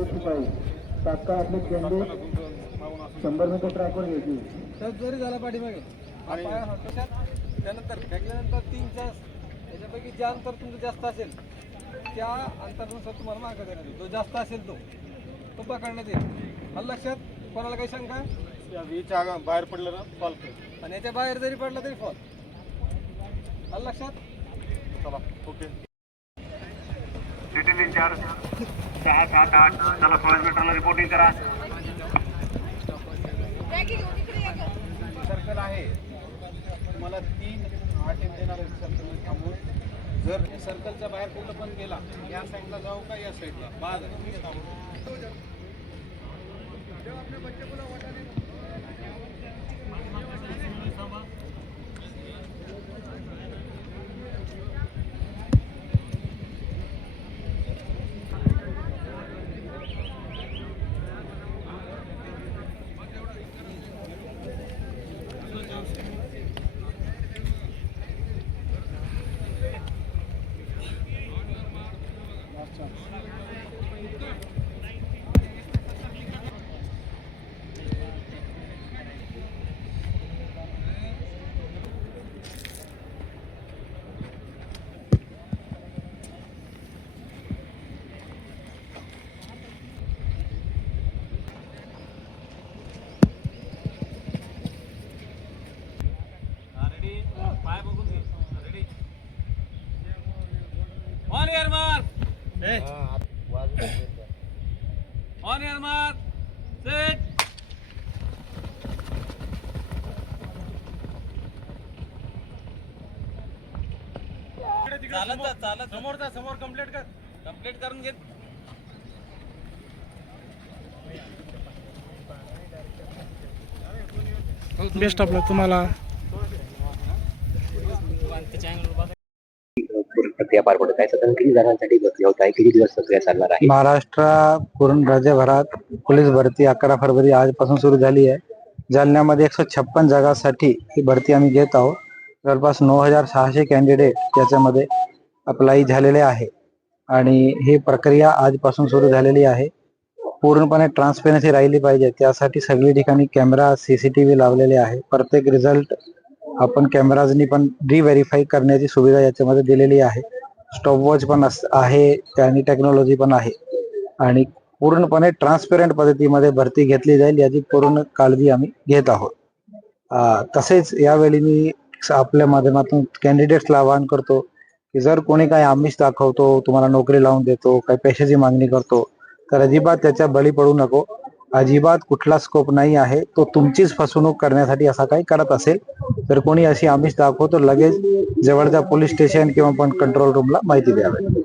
तात्काळ आपले candidate 100 metre ट्रॅकवर घ्यायची. तर जोरी झाला पाठीमागे आणि त्यानंतर फेकल्यानंतर 3 तास त्याच्यापैकी जे अंतर तुमचं जास्त असेल त्या अंतरानुसार तुम्हाला मार्ग देण्यात येईल. जो जास्त असेल तो पकडण्यात येईल. आलं लक्षात? कोणाला काही शंका? याच्या बाहेर पडलं ना फॉल आणि याच्या बाहेर जरी पडला तरी फॉल. आलं लक्षात? चला ओके. रिटर्न इन्चार्ज 678 चला 16 मीटरला रिपोर्टिंग करा. सर्कल आहे तुम्हाला 3 अटेम्प्ट देणार आहे सर्कल थांबून. जर सर्कलच्या बाहेर कुठं पण गेला या साईडला जाऊ का या साईडला बाद on air mark. On air mark. Set. चालत समोर कंप्लीट करून घेत. बेस्ट ऑफ लक तुम्हाला. प्रक्रिया पार पडत आहे. साधारण किती जणांसाठी प्रक्रिया होत आहे, किती दिवस प्रक्रिया चालणार आहे? महाराष्ट्र पूर्ण राज्यभरात पोलीस भरती 11 फरवरी आजपासून सुरू झाली आहे. जालन्यामध्ये 156 जागांसाठी ही भरती आम्ही घेत आहोत. जवळपास 9600 कॅन्डिडेट याच्यामध्ये अप्लाय झालेले आहे आणि ही प्रक्रिया आजपासून सुरू झालेली आहे. पूर्णपणे ट्रान्सपरन्सी राहिली पाहिजे त्यासाठी सगळी ठिकाणी कॅमेरा CCTV लावलेले आहे. प्रत्येक रिझल्ट आपण कॅमेराजनी पण रिव्हेरीफाय करण्याची सुविधा याच्यामध्ये दिलेली आहे. स्टॉपवॉच पण आहे आणि टेक्नॉलॉजी पण आहे आणि पूर्णपणे ट्रान्सपेरंट पद्धतीमध्ये भरती घेतली जाईल याची पूर्ण काळजी आम्ही घेत आहोत. तसेच यावेळी मी आपल्या माध्यमातून कॅन्डिडेट्सला आवाहन करतो की जर कोणी काही आमिष दाखवतो, तुम्हाला नोकरी लावून देतो, काही पैशाची मागणी करतो तर अजिबात त्याच्या बळी पडू नको. अजिबात कुठला स्कोप नाही आहे. तो तुमचीच फसवणूक करण्यासाठी असा काही करत असेल तर कोणी अशी आमिष दाखवतो लगेच जवळच्या पोलीस स्टेशन किंवा पण कंट्रोल रूमला माहिती द्यावी.